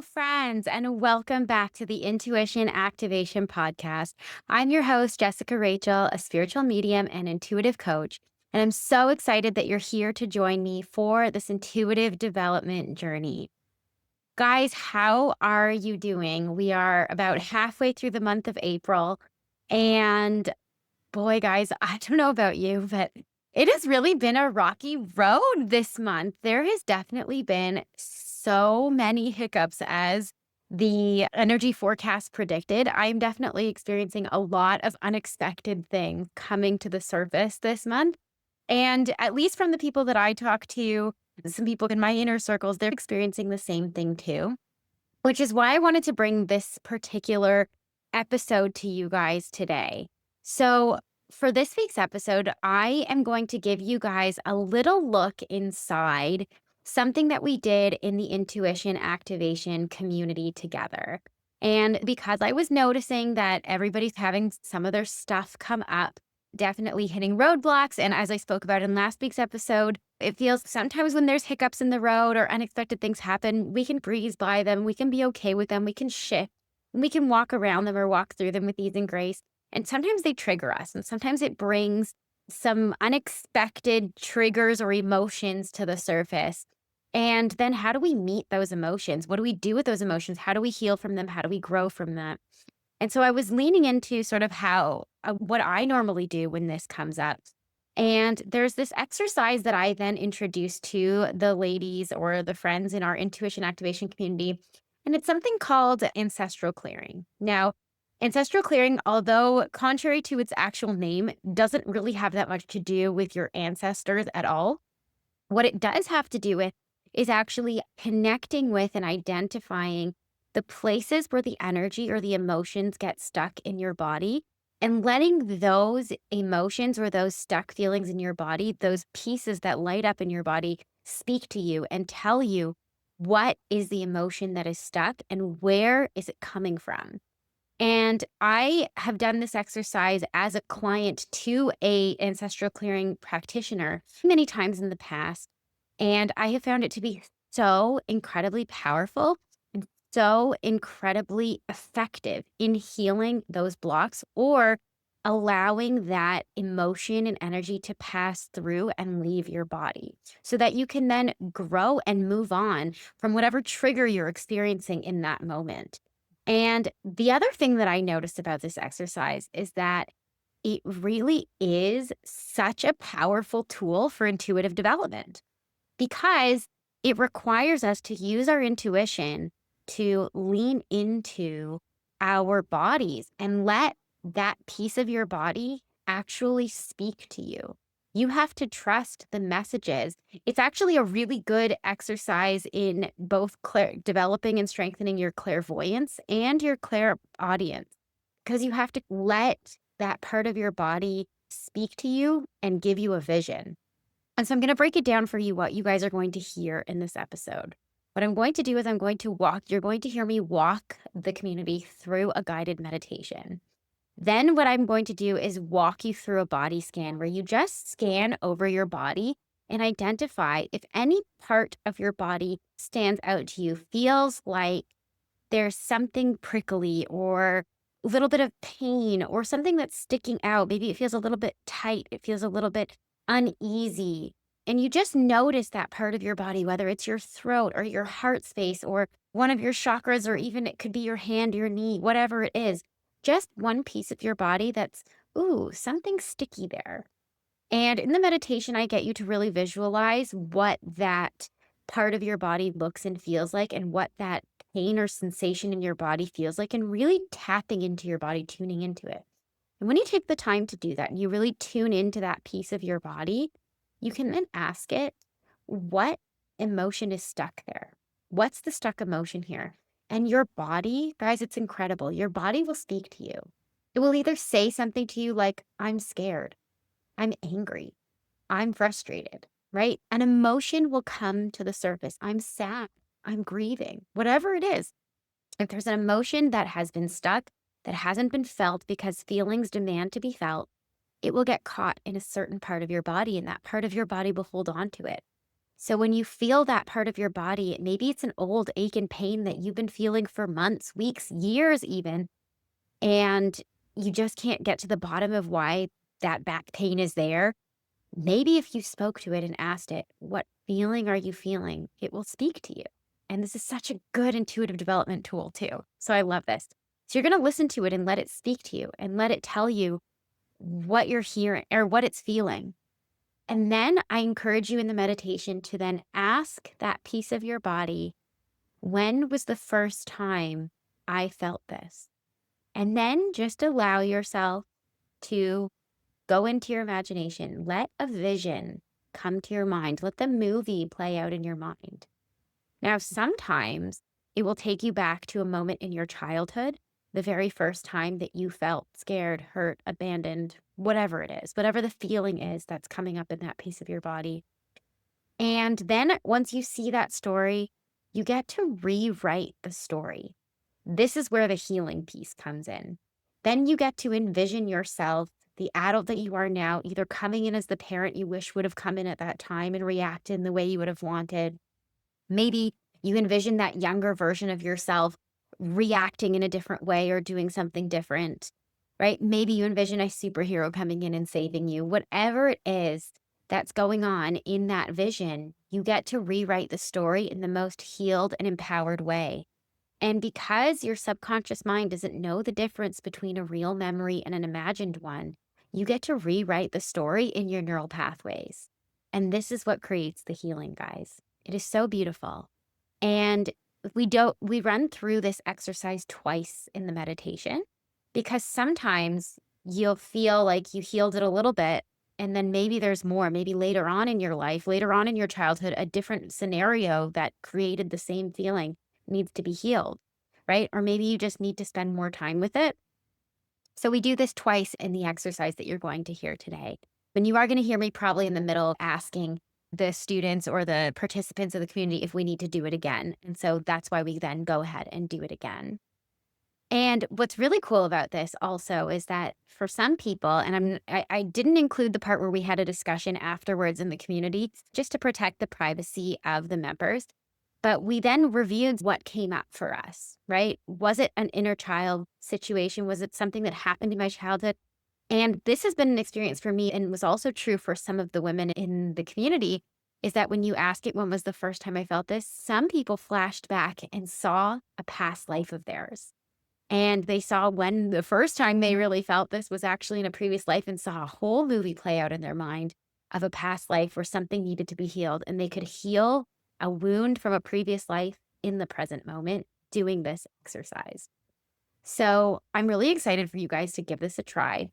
Hello, friends, and welcome back to the Intuition Activation Podcast. I'm your host, Jessica Rachel, a spiritual medium and intuitive coach. And I'm so excited that you're here to join me for this intuitive development journey. Guys, how are you doing? We are about halfway through the month of April. And boy, guys, I don't know about you, but it has really been a rocky road this month. There has definitely been so many hiccups as the energy forecast predicted. I'm definitely experiencing a lot of unexpected things coming to the surface this month. And at least from the people that I talk to, some people in my inner circles, they're experiencing the same thing too, which is why I wanted to bring this particular episode to you guys today. So, for this week's episode, I am going to give you guys a little look inside something that we did in the intuition activation community together. And because I was noticing that everybody's having some of their stuff come up, definitely hitting roadblocks. And as I spoke about in last week's episode, it feels sometimes when there's hiccups in the road or unexpected things happen, we can breeze by them. We can be okay with them. We can shift. We can walk around them or walk through them with ease and grace. And sometimes they trigger us, and sometimes it brings some unexpected triggers or emotions to the surface. And then how do we meet those emotions? What do we do with those emotions? How do we heal from them? How do we grow from them? And so I was leaning into sort of how what I normally do when this comes up. And there's this exercise that I then introduced to the ladies or the friends in our intuition activation community. And it's something called ancestral clearing. Now, ancestral clearing, although contrary to its actual name, doesn't really have that much to do with your ancestors at all. What it does have to do with is actually connecting with and identifying the places where the energy or the emotions get stuck in your body and letting those emotions or those stuck feelings in your body, those pieces that light up in your body, speak to you and tell you what is the emotion that is stuck and where is it coming from. And I have done this exercise as a client to a ancestral clearing practitioner many times in the past. And I have found it to be so incredibly powerful and so incredibly effective in healing those blocks or allowing that emotion and energy to pass through and leave your body so that you can then grow and move on from whatever trigger you're experiencing in that moment. And the other thing that I noticed about this exercise is that it really is such a powerful tool for intuitive development because it requires us to use our intuition to lean into our bodies and let that piece of your body actually speak to you. You have to trust the messages. It's actually a really good exercise in both developing and strengthening your clairvoyance and your clairaudience because you have to let that part of your body speak to you and give you a vision. And so I'm going to break it down for you what you guys are going to hear in this episode. What I'm going to do is you're going to hear me walk the community through a guided meditation. Then what I'm going to do is walk you through a body scan where you just scan over your body and identify if any part of your body stands out to you, feels like there's something prickly or a little bit of pain or something that's sticking out. Maybe it feels a little bit tight. It feels a little bit uneasy. And you just notice that part of your body, whether it's your throat or your heart space or one of your chakras, or even it could be your hand, your knee, whatever it is, just one piece of your body that's, ooh, something sticky there. And in the meditation, I get you to really visualize what that part of your body looks and feels like and what that pain or sensation in your body feels like, and really tapping into your body, tuning into it. And when you take the time to do that and you really tune into that piece of your body, you can then ask it, what emotion is stuck there? What's the stuck emotion here? And your body, guys, it's incredible. Your body will speak to you. It will either say something to you like, I'm scared, I'm angry, I'm frustrated, right? An emotion will come to the surface. I'm sad, I'm grieving, whatever it is. If there's an emotion that has been stuck, that hasn't been felt because feelings demand to be felt, it will get caught in a certain part of your body, and that part of your body will hold on to it. So when you feel that part of your body, maybe it's an old ache and pain that you've been feeling for months, weeks, years even, and you just can't get to the bottom of why that back pain is there. Maybe if you spoke to it and asked it, what feeling are you feeling? It will speak to you. And this is such a good intuitive development tool, too. So I love this. So you're going to listen to it and let it speak to you and let it tell you what you're hearing or what it's feeling. And then I encourage you in the meditation to then ask that piece of your body, when was the first time I felt this? And then just allow yourself to go into your imagination. Let a vision come to your mind. Let the movie play out in your mind. Now, sometimes it will take you back to a moment in your childhood, the very first time that you felt scared, hurt, abandoned, whatever it is, whatever the feeling is that's coming up in that piece of your body. And then once you see that story, you get to rewrite the story. This is where the healing piece comes in. Then you get to envision yourself, the adult that you are now, either coming in as the parent you wish would have come in at that time and reacted in the way you would have wanted. Maybe you envision that younger version of yourself reacting in a different way or doing something different, right? Maybe you envision a superhero coming in and saving you. Whatever it is that's going on in that vision, you get to rewrite the story in the most healed and empowered way. And because your subconscious mind doesn't know the difference between a real memory and an imagined one, you get to rewrite the story in your neural pathways. And this is what creates the healing, guys. It is so beautiful. And we run through this exercise twice in the meditation because sometimes you'll feel like you healed it a little bit and then maybe there's more, maybe later on in your life, later on in your childhood, a different scenario that created the same feeling needs to be healed, right? Or maybe you just need to spend more time with it. So we do this twice in the exercise that you're going to hear today. And you are going to hear me probably in the middle asking the students or the participants of the community if we need to do it again. And so that's why we then go ahead and do it again. And what's really cool about this also is that for some people, and I didn't include the part where we had a discussion afterwards in the community just to protect the privacy of the members, but we then reviewed what came up for us, right? Was it an inner child situation? Was it something that happened in my childhood? And this has been an experience for me and was also true for some of the women in the community, is that when you ask it, when was the first time I felt this? Some people flashed back and saw a past life of theirs. And they saw when the first time they really felt this was actually in a previous life and saw a whole movie play out in their mind of a past life where something needed to be healed. And they could heal a wound from a previous life in the present moment doing this exercise. So I'm really excited for you guys to give this a try.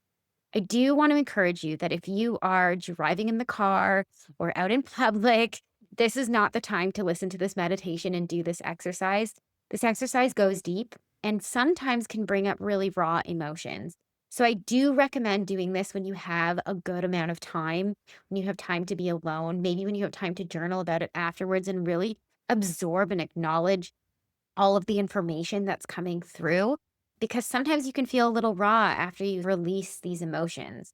I do want to encourage you that if you are driving in the car or out in public, this is not the time to listen to this meditation and do this exercise. This exercise goes deep and sometimes can bring up really raw emotions. So I do recommend doing this when you have a good amount of time, when you have time to be alone, maybe when you have time to journal about it afterwards and really absorb and acknowledge all of the information that's coming through, because sometimes you can feel a little raw after you release these emotions.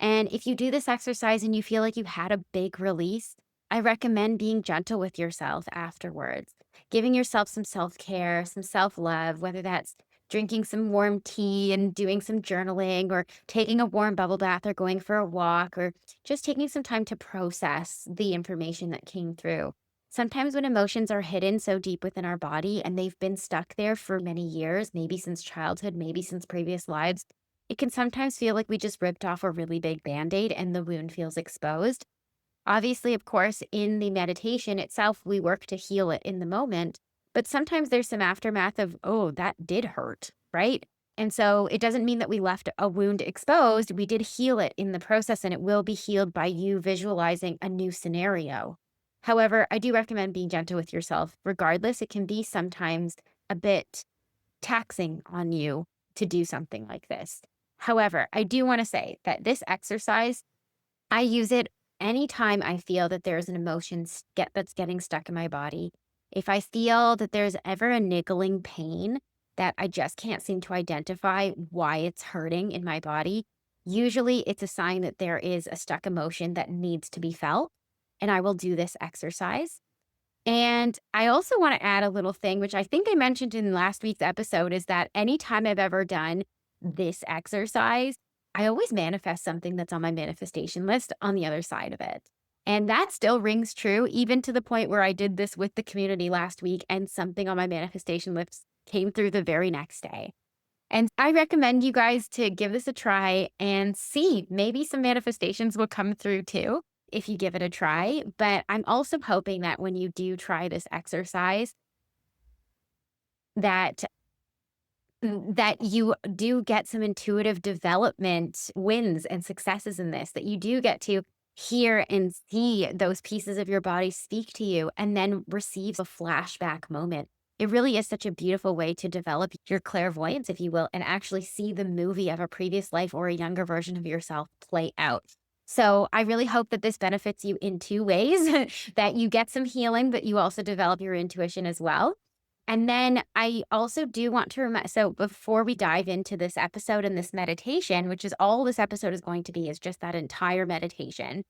And if you do this exercise and you feel like you had a big release, I recommend being gentle with yourself afterwards, giving yourself some self-care, some self-love, whether that's drinking some warm tea and doing some journaling or taking a warm bubble bath or going for a walk or just taking some time to process the information that came through. Sometimes when emotions are hidden so deep within our body and they've been stuck there for many years, maybe since childhood, maybe since previous lives, it can sometimes feel like we just ripped off a really big Band-Aid and the wound feels exposed. Obviously, of course, in the meditation itself, we work to heal it in the moment, but sometimes there's some aftermath of, oh, that did hurt, right? And so it doesn't mean that we left a wound exposed. We did heal it in the process, and it will be healed by you visualizing a new scenario. However, I do recommend being gentle with yourself. Regardless, it can be sometimes a bit taxing on you to do something like this. However, I do want to say that this exercise, I use it anytime I feel that there's an emotion that's getting stuck in my body. If I feel that there's ever a niggling pain that I just can't seem to identify why it's hurting in my body, usually it's a sign that there is a stuck emotion that needs to be felt. and I will do this exercise. And I also want to add a little thing, which I think I mentioned in last week's episode, is that anytime I've ever done this exercise, I always manifest something that's on my manifestation list on the other side of it. And that still rings true, even to the point where I did this with the community last week and something on my manifestation list came through the very next day. And I recommend you guys to give this a try and see. Maybe some manifestations will come through too if you give it a try. But I'm also hoping that when you do try this exercise, that that you do get some intuitive development wins and successes in this, that you do get to hear and see those pieces of your body speak to you and then receive a flashback moment. It really is such a beautiful way to develop your clairvoyance, if you will, and actually see the movie of a previous life or a younger version of yourself play out. So I really hope that this benefits you in two ways, that you get some healing, but you also develop your intuition as well. And then I also do want to remind, so before we dive into this episode and this meditation, which is all this episode is going to be, is just that entire meditation.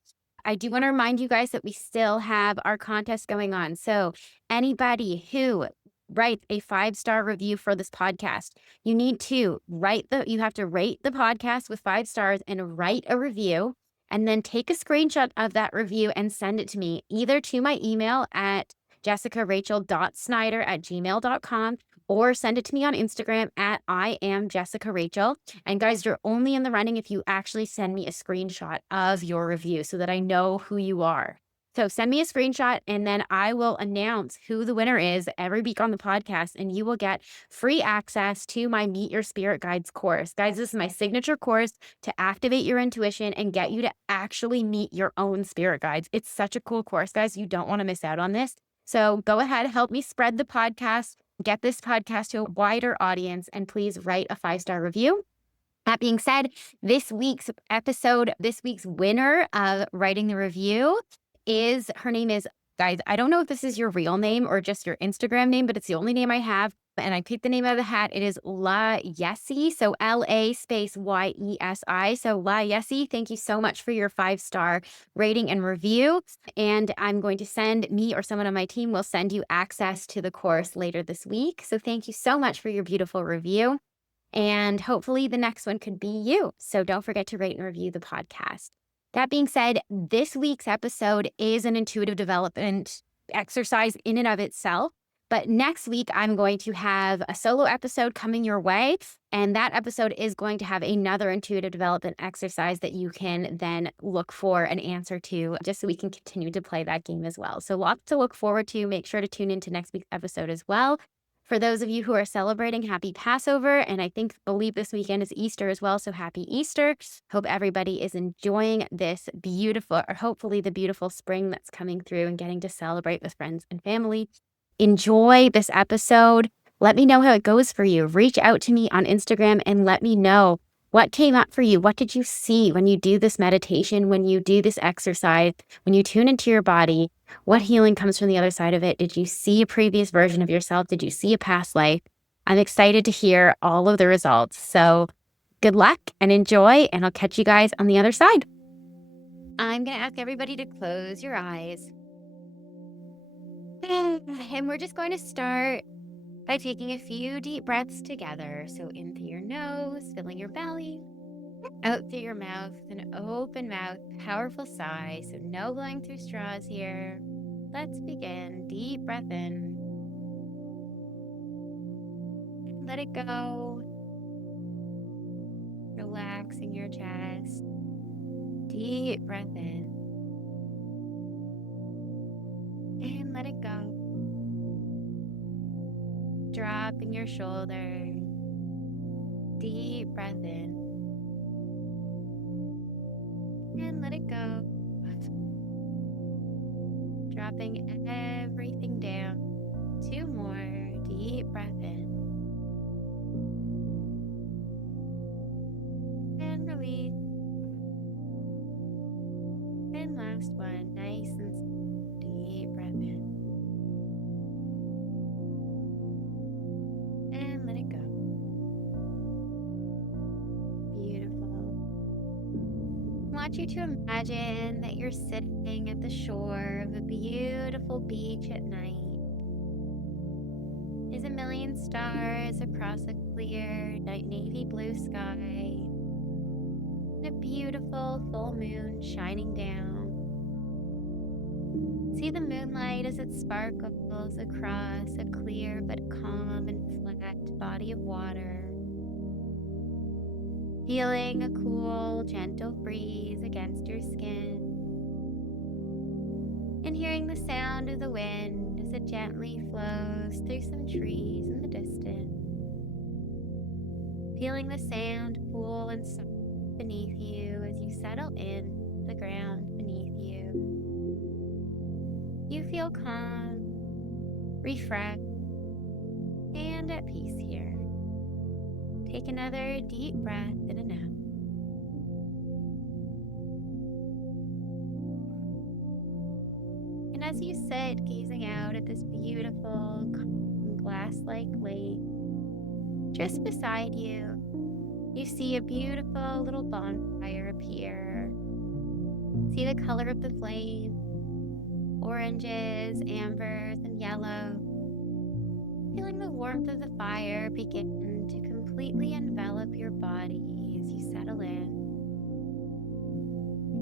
I do want to remind you guys that we still have our contest going on. So anybody who writes a 5-star review for this podcast, you need to you have to rate the podcast with 5 stars and write a review, and then take a screenshot of that review and send it to me, either to my email at jessicarachel.snyder@gmail.com, or send it to me on Instagram at I am Jessica Rachel. And guys, you're only in the running if you actually send me a screenshot of your review so that I know who you are. So send me a screenshot and then I will announce who the winner is every week on the podcast, and you will get free access to my Meet Your Spirit Guides course. Guys, this is my signature course to activate your intuition and get you to actually meet your own spirit guides. It's such a cool course, guys. You don't want to miss out on this. So go ahead, help me spread the podcast, get this podcast to a wider audience, and please write a 5-star review. That being said, this week's winner of writing the review her name is, guys, I don't know if this is your real name or just your Instagram name, but it's the only name I have. And I picked the name out of the hat. It is La Yesi. So LA_YESI. So La Yesi, thank you so much for your 5-star rating and review. And I'm going to send me, or someone on my team will send you access to the course later this week. So thank you so much for your beautiful review. And hopefully the next one could be you. So don't forget to rate and review the podcast. That being said, this week's episode is an intuitive development exercise in and of itself. But next week, I'm going to have a solo episode coming your way. And that episode is going to have another intuitive development exercise that you can then look for an answer to, just so we can continue to play that game as well. So lots to look forward to. Make sure to tune into next week's episode as well. For those of you who are celebrating, happy Passover. And I believe this weekend is Easter as well. So happy Easter. Hope everybody is enjoying this beautiful, or hopefully the beautiful spring that's coming through, and getting to celebrate with friends and family. Enjoy this episode. Let me know how it goes for you. Reach out to me on Instagram and let me know what came up for you. What did you see when you do this meditation, when you do this exercise, when you tune into your body? What healing comes from the other side of it? Did you see a previous version of yourself? Did you see a past life? I'm excited to hear all of the results. So good luck and enjoy, and I'll catch you guys on the other side. I'm going to ask everybody to close your eyes. And we're just going to start by taking a few deep breaths together. So in through your nose, filling your belly, out through your mouth, an open mouth, powerful sigh. So no blowing through straws here. Let's begin. Deep breath in. Let it go. Relaxing your chest. Deep breath in. And let it go. Dropping your shoulders. Deep breath in. And let it go. Dropping everything down. 2 more. Deep breath in. And release. And last one. Nice and slow. Deep breath in. And let it go. Beautiful. want you to imagine that you're sitting at the shore of a beautiful beach at night. There's a million stars across a clear navy blue sky, and a beautiful full moon shining down. See the moonlight as it sparkles across a clear but calm and flat body of water. Feeling a cool, gentle breeze against your skin, and hearing the sound of the wind as it gently flows through some trees in the distance. Feeling the sand cool and soft beneath you as you settle in the ground beneath you. You feel calm, refreshed, and at peace here. Take another deep breath in and out. And as you sit gazing out at this beautiful, calm, glass-like lake, just beside you, you see a beautiful little bonfire appear. See the color of the flame, oranges, ambers, and yellow. Feeling the warmth of the fire begin to completely envelop your body as you settle in.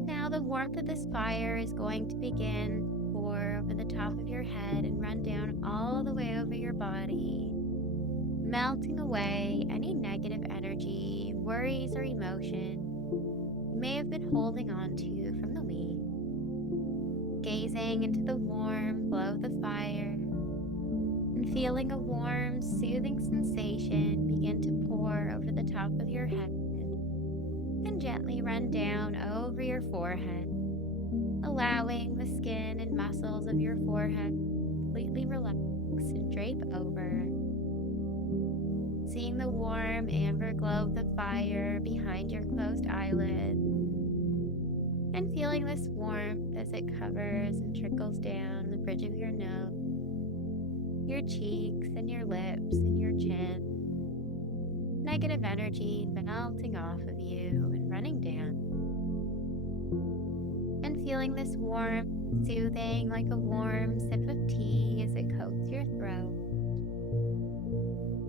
Now the warmth of this fire is going to begin to pour over the top of your head and run down all the way over your body, melting away any negative energy, worries, or emotion you may have been holding on to from the week. Gazing into the warm glow of the fire and feeling a warm, soothing sensation begin to pour over the top of your head and gently run down over your forehead, allowing the skin and muscles of your forehead completely relax and drape over. Seeing the warm amber glow of the fire behind your closed eyelids, and feeling this warmth as it covers and trickles down the bridge of your nose, your cheeks and your lips and your chin. Negative energy melting off of you and running down. And feeling this warmth, soothing like a warm sip of tea as it coats your throat.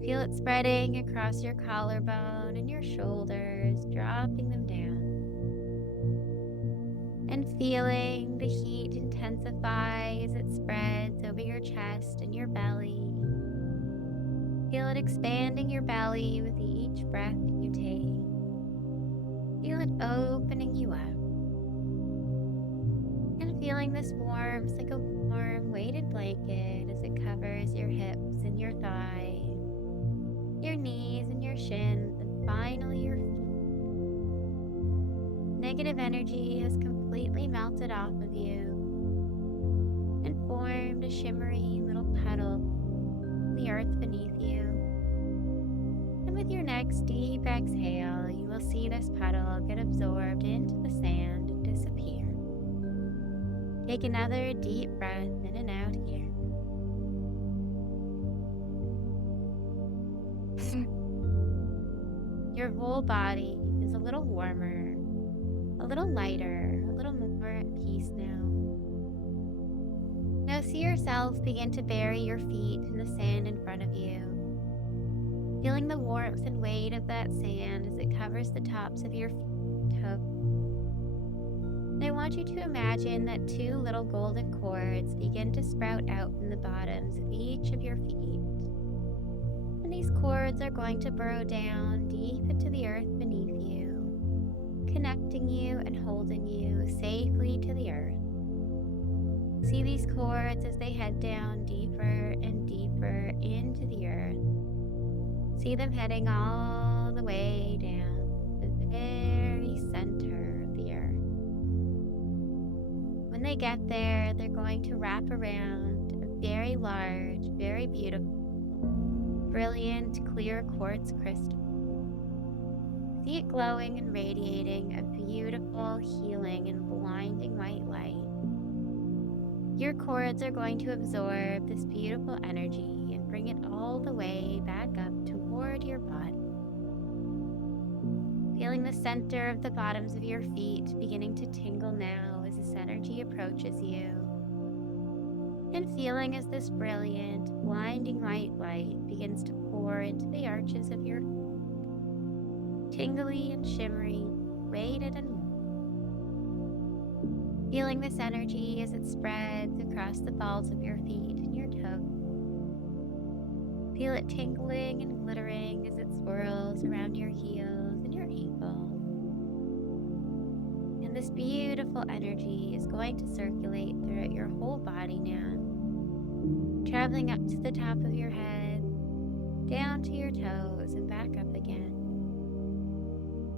Feel it spreading across your collarbone and your shoulders, dropping them down. And feeling the heat intensify as it spreads over your chest and your belly. Feel it expanding your belly with each breath that you take. Feel it opening you up. And feeling this warmth like a warm weighted blanket as it covers your hips and your thighs, your knees and your shins, and finally your feet. Negative energy has completely melted off of you and formed a shimmering little puddle in the earth beneath you. And with your next deep exhale, you will see this puddle get absorbed into the sand and disappear. Take another deep breath in and out here. Your whole body is a little warmer, a little lighter, a little more at peace now. Now see yourself begin to bury your feet in the sand in front of you, feeling the warmth and weight of that sand as it covers the tops of your feet and toes. And I want you to imagine that two little golden cords begin to sprout out from the bottoms of each of your feet. And these cords are going to burrow down deep into the earth beneath you, connecting you and holding you safely to the earth. See these cords as they head down deeper and deeper into the earth. See them heading all the way down to the very center of the earth. When they get there, they're going to wrap around a very large, very beautiful, brilliant, clear quartz crystal. See it glowing and radiating a beautiful, healing, and blinding white light. Your cords are going to absorb this beautiful energy and bring it all the way back up toward your body. Feeling the center of the bottoms of your feet beginning to tingle now as this energy approaches you. And feeling as this brilliant, blinding white light begins to pour into the arches of your tingly and shimmery, weighted and feeling this energy as it spreads across the balls of your feet and your toes. Feel it tingling and glittering as it swirls around your heels and your ankles. And this beautiful energy is going to circulate throughout your whole body now, traveling up to the top of your head, down to your toes, and back up again.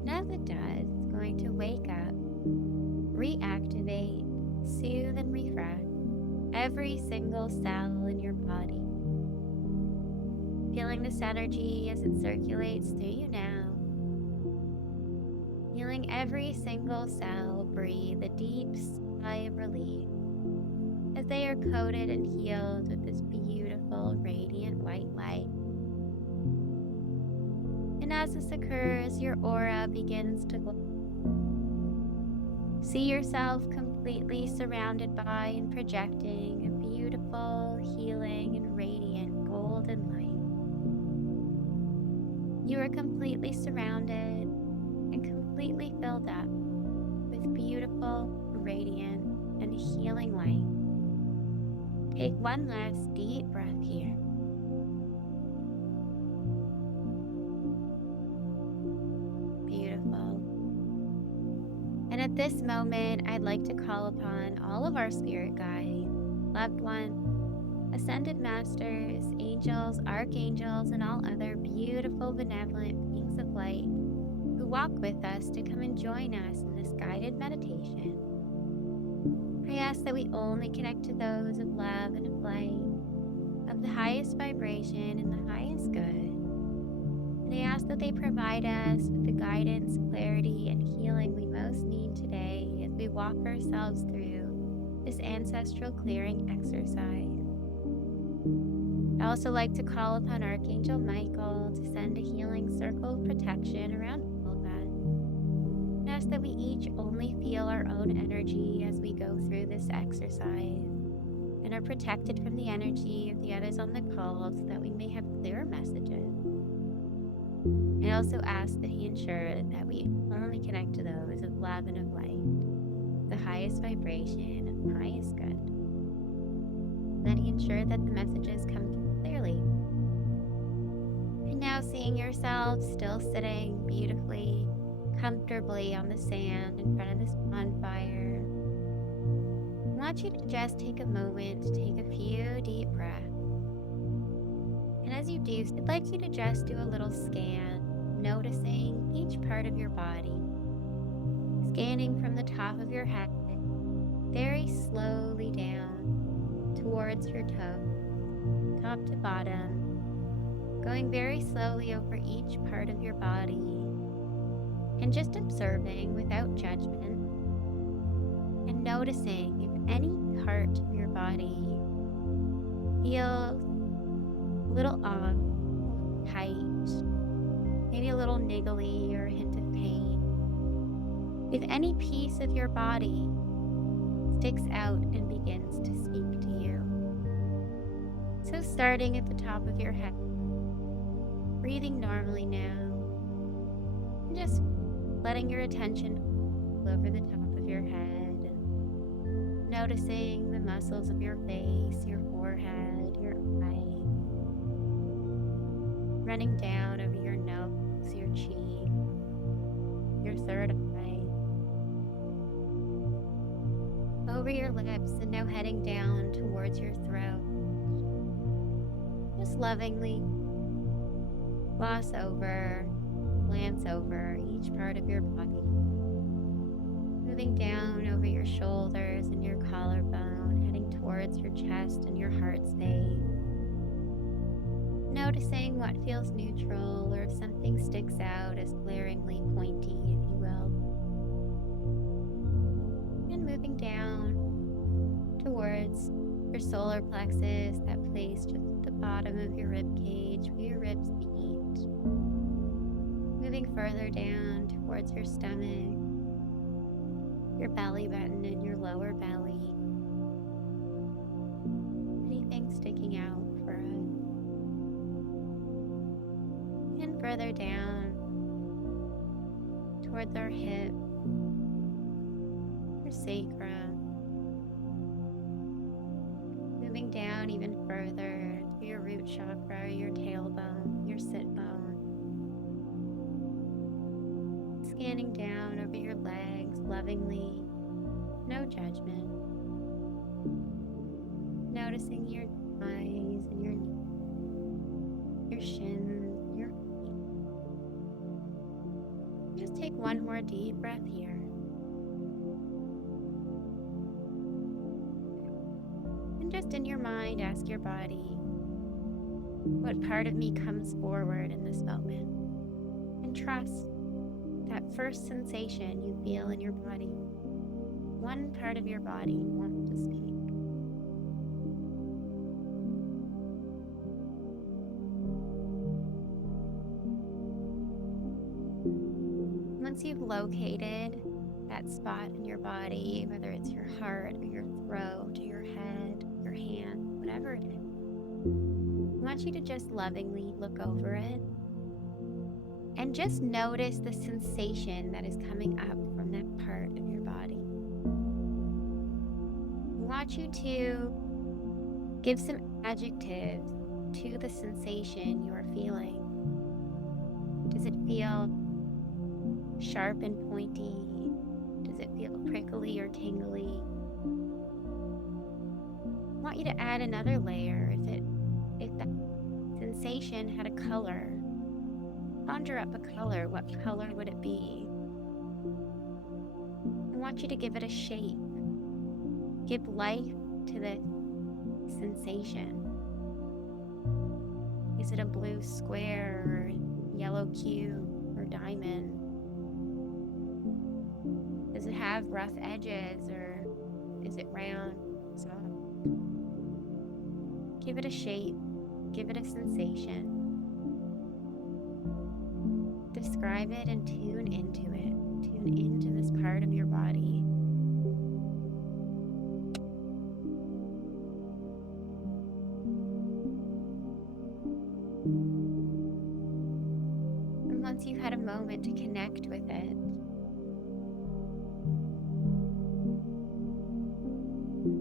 And as it does, it's going to wake up, reactivate, soothe, and refresh every single cell in your body. Feeling this energy as it circulates through you now. Feeling every single cell breathe a deep sigh of relief as they are coated and healed with this beautiful, radiant white light. And as this occurs, your aura begins to glow. See yourself completely surrounded by and projecting a beautiful, healing, and radiant golden light. You are completely surrounded and completely filled up with beautiful, radiant, and healing light. Take one last deep breath here. Beautiful. And at this moment, I'd like to call upon all of our spirit guides, loved ones, ascended masters, angels, archangels, and all other beautiful, benevolent beings of light who walk with us to come and join us in this guided meditation. I ask that we only connect to those of love and of light, of the highest vibration and the highest good. And I ask that they provide us with the guidance, clarity, and healing we most need today as we walk ourselves through this ancestral clearing exercise. I also like to call upon Archangel Michael to send a healing circle of protection around all of us. And ask that we each only feel our own energy as we go through this exercise and are protected from the energy of the others on the call so that we may have clearer messages. I also ask that he ensure that we only connect to those of love and of light, the highest vibration and highest good. That he ensure that the messages come through clearly. And now seeing yourself still sitting beautifully, comfortably on the sand in front of this bonfire, I want you to just take a moment to take a few deep breaths. And as you do, I'd like you to just do a little scan, noticing each part of your body, scanning from the top of your head, very slowly down towards your toes, top to bottom, going very slowly over each part of your body, and just observing without judgment, and noticing if any part of your body feels a little off, tight, maybe a little niggly or a hint of pain. If any piece of your body sticks out and begins to speak to you. So starting at the top of your head, breathing normally now, and just letting your attention over the top of your head, and noticing the muscles of your face, your forehead, your eyes, running down over your nose, your cheek, your third eye, over your lips, and now heading down towards your throat. Just lovingly glance over each part of your body, moving down over your shoulders and your collarbone, heading towards your chest and your heart space. Noticing what feels neutral or if something sticks out as glaringly pointy, if you will. And moving down towards your solar plexus, that place just at the bottom of your rib cage where your ribs meet. Moving further down towards your stomach, your belly button, and your lower belly. Anything sticking out for us. And further down towards our hip, your sacrum. Moving down even further to your root chakra, your tailbone, your sit bone. Scanning down over your legs lovingly, no judgment. Noticing your thighs and your knees, your shins, your feet. Just take one more deep breath here. And just in your mind, ask your body, what part of me comes forward in this moment? And trust that first sensation you feel in your body. One part of your body wants to speak. Once you've located that spot in your body, whether it's your heart or your throat or your head, your hand, whatever it is, I want you to just lovingly look over it and just notice the sensation that is coming up from that part of your body. I want you to give some adjectives to the sensation you are feeling. Does it feel sharp and pointy? Does it feel prickly or tingly? I want you to add another layer. If that sensation had a color, conjure up a color. What color would it be? I want you to give it a shape. Give life to the sensation. Is it a blue square or yellow cube or diamond? Does it have rough edges or is it round, soft? Give it a shape. Give it a sensation. Describe it and tune into it. Tune into this part of your body. And once you've had a moment to connect with it,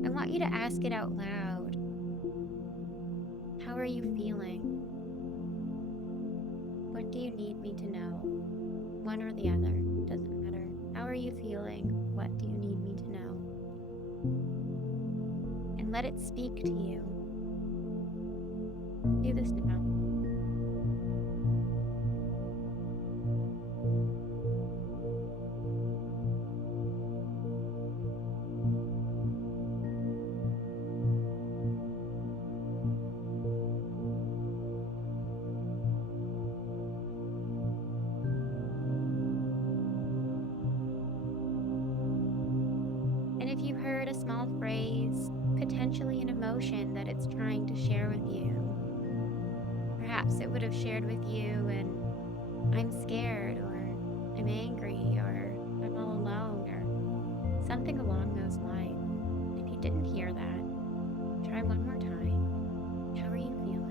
I want you to ask it out loud. How are you feeling? What do you need me to know? One or the other, doesn't matter. How are you feeling? What do you need me to know? And let it speak to you. Do this now. And if you heard a small phrase, potentially an emotion that it's trying to share with you, perhaps it would have shared with you, and I'm scared, or I'm angry, or I'm all alone, or something along those lines. If you didn't hear that, try one more time. How are you feeling?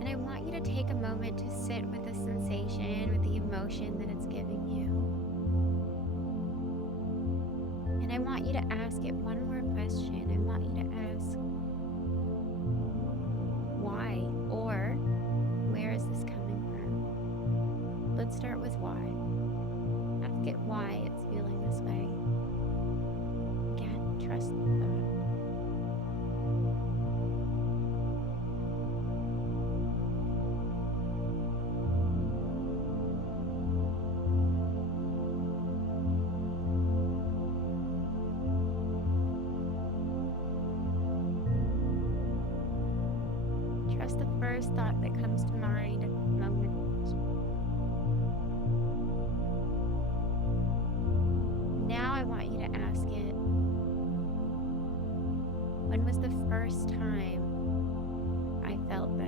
And I want you to take a moment to sit with the sensation, with the emotion that it's giving you. And I want you to ask it one more question. I want you to ask, why, or where is this coming from? Let's start with why. Ask it why it's feeling this way. Again, trust the thought. just the first thought that comes to mind at the moment. Now I want you to ask it, when was the first time I felt this?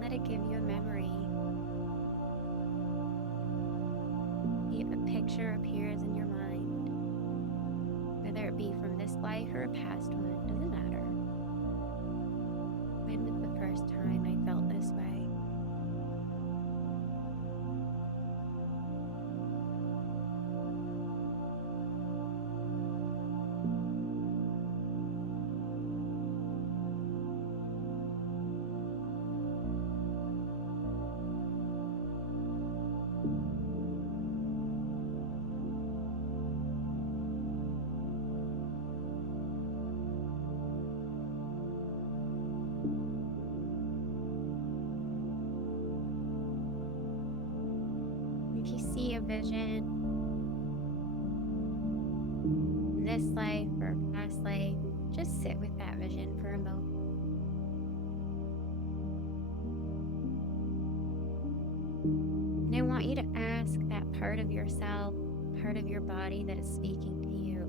Let it give you a memory. If a picture appears in your mind, whether it be from this life or a past one, doesn't matter. When was the first time I felt this way? If you see a vision in this life or a past life, just sit with that vision for a moment. And I want you to ask that part of yourself, part of your body that is speaking to you,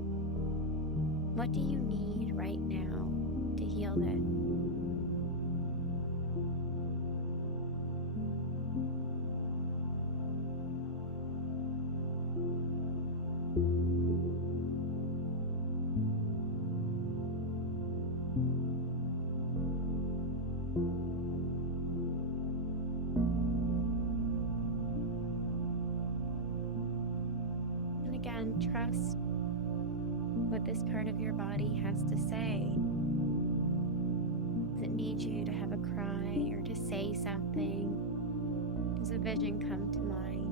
what do you need right now to heal this? And again, trust what this part of your body has to say. Does it need you to have a cry or to say something? Does a vision come to mind?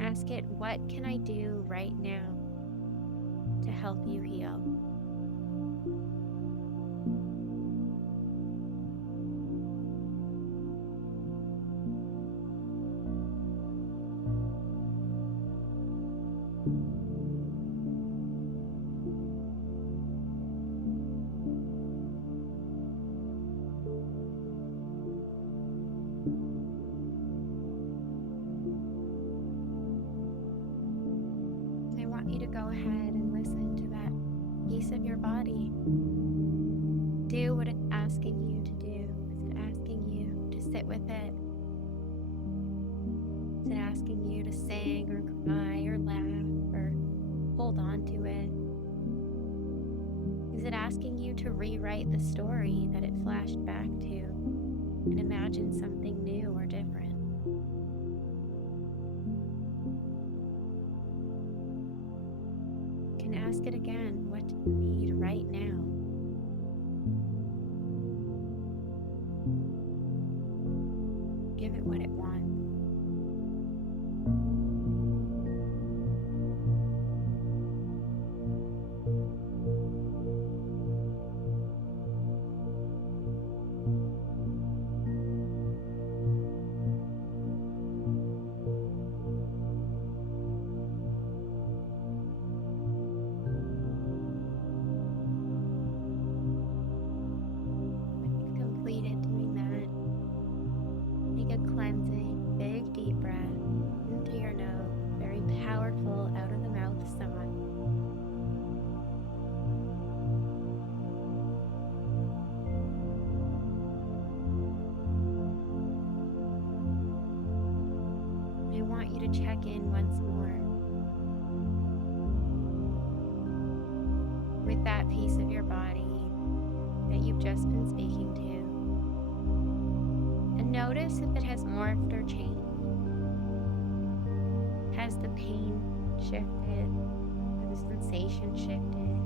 Ask it, what can I do right now to help you heal? I want you to go ahead and listen to that piece of your body. Do what it's asking you to do. Is it asking you to sit with it? Is it asking you to sing or cry or laugh or hold on to it? Is it asking you to rewrite the story that it flashed back to and imagine something new or different? You can ask it again, what do you need right now? Give it what it wants. When you've completed doing that, take a cleansing, big deep breath into your nose, very powerful out of the mouth sigh. I want you to check in once more with that piece of your body that you've just been speaking to. And notice if it has morphed or changed. Has the pain shifted? Has the sensation shifted?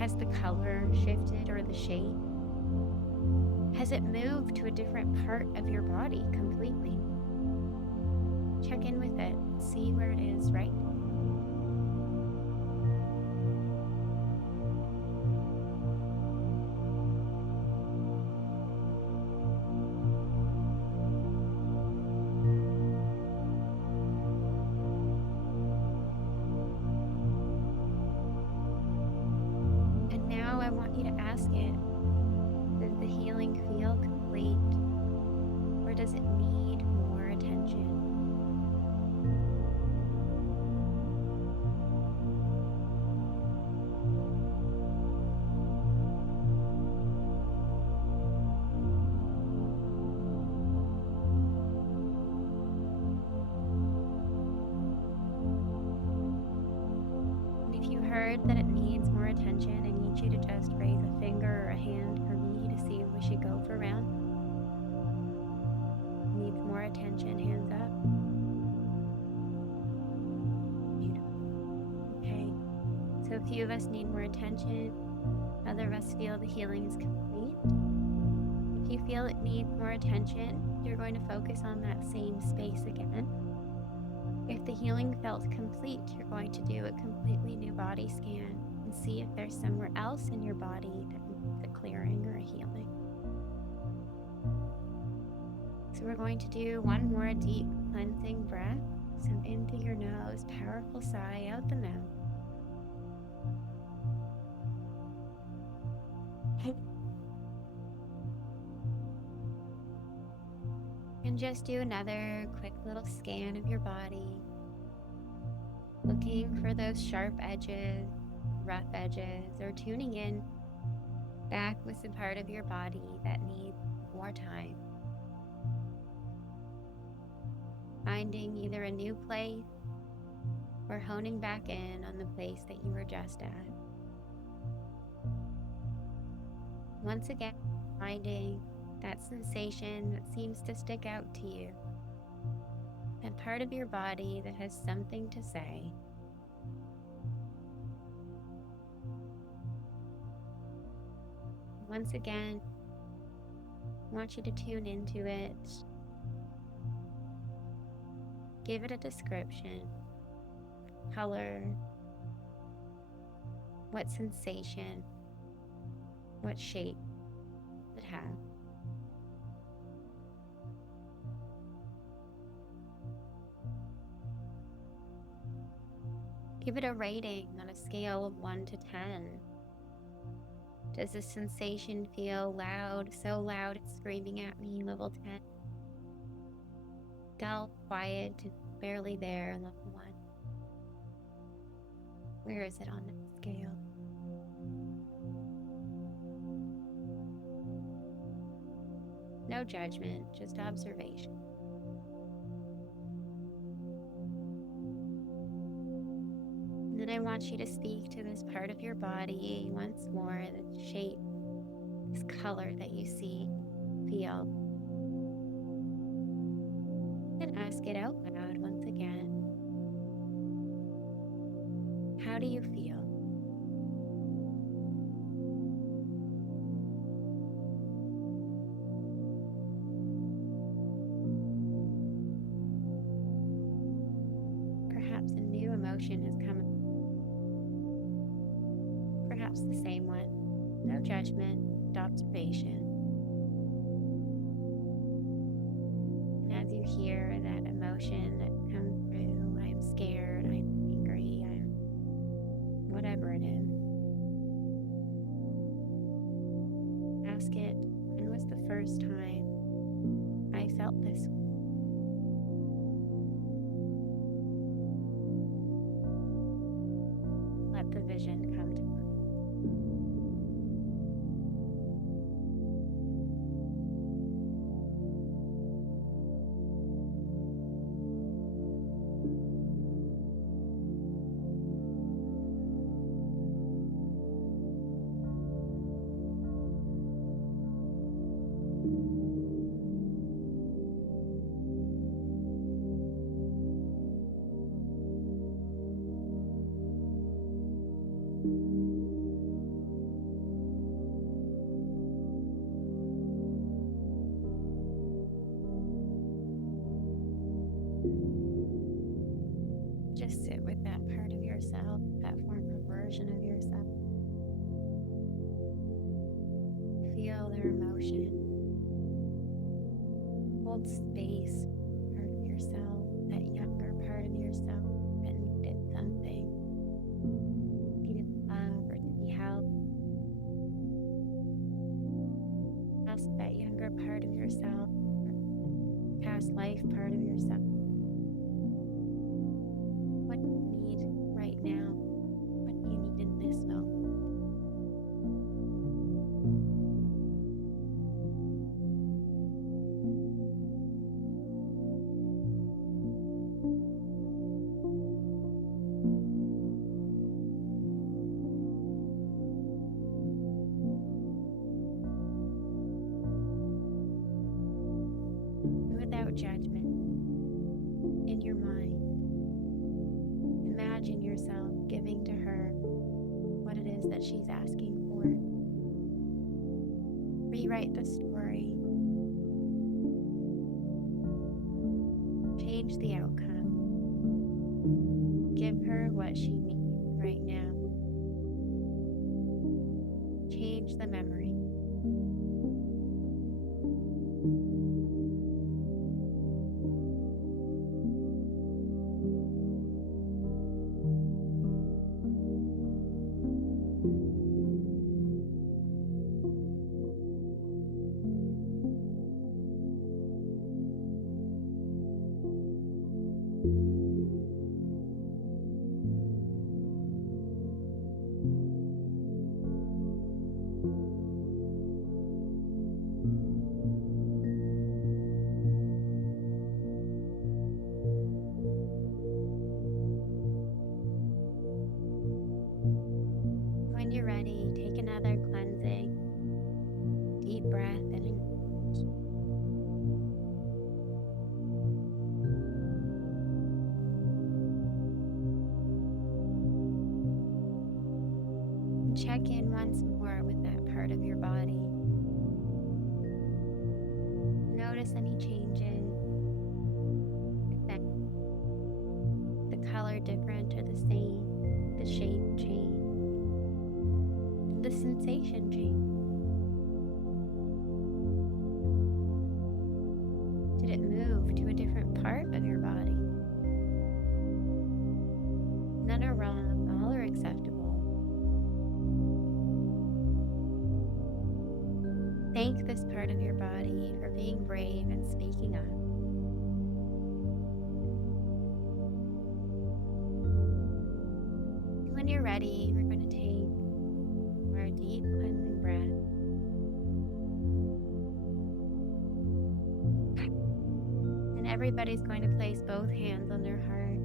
Has the color shifted or the shape? Has it moved to a different part of your body completely? Check in with it. See where it is right now. want you to ask it, does the healing feel complete, or does it need more attention? And if you heard that it needs more attention, I need you to just raise a finger or a hand for me to see if we should go for a round. Needs more attention, hands up. Beautiful. Okay. So a few of us need more attention. Other of us feel the healing is complete. If you feel it needs more attention, you're going to focus on that same space again. If the healing felt complete, you're going to do a completely new body scan and see if there's somewhere else in your body that needs a clearing or a healing. So we're going to do one more deep cleansing breath. So in through your nose, powerful sigh out the mouth. And just do another quick little scan of your body, looking for those sharp edges, rough edges, or tuning in back with the part of your body that needs more time. Finding either a new place or honing back in on the place that you were just at. Once again, finding that sensation that seems to stick out to you. That part of your body that has something to say. Once again, I want you to tune into it. Give it a description, color, what sensation, what shape it has. Give it a rating on a scale of 1 to 10. Does the sensation feel loud, so loud it's screaming at me, level 10? Dull, quiet, barely there, level 1. Where is it on that scale? No judgment, just observation. And then I want you to speak to this part of your body once more, the shape, this color that you see, feel. And ask it out loud once again. How do you feel? Perhaps a new emotion has come. Perhaps the same one. No judgment, observation. And as you hear that emotion that comes through, I'm scared, I'm angry, I'm whatever it is. Ask it, when was the first time I felt this? Let the vision come to mind. Just sit with that part of yourself, that former version of yourself. Feel their emotion. Hold space, part of yourself, that younger part of yourself that needed something, needed love or to be held. giving to her what it is that she's asking for. Rewrite the story. Change the outcome. Give her what she needs right now. Change the memory. When you're ready, take another cleansing, deep breath in. And check in once more with that part of your body. Notice any changes. Is that the color different or the same? The shape change? The sensation change? Did it move to a different part of your body? None are wrong, all are acceptable. Thank this part of your body for being brave and speaking up. When you're ready, we're going to take our deep cleansing breath. And everybody's going to place both hands on their heart.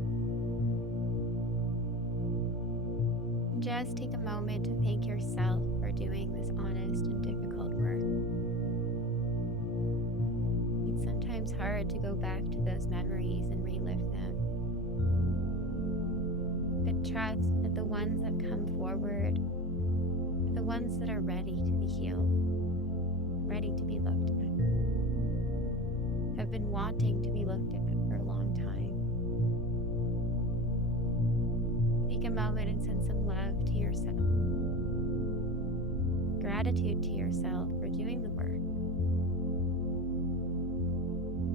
Just take a moment to thank yourself for doing this honest and difficult work. It's sometimes hard to go back to those memories and relive them. But trust that the ones that come forward are the ones that are ready to be healed, ready to be looked at, have been wanting to be looked at for a long time. Take a moment and send some love to yourself. Gratitude to yourself for doing the work.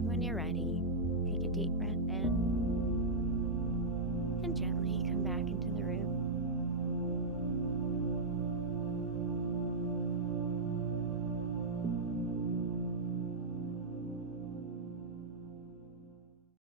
When you're ready, take a deep breath in and gently come back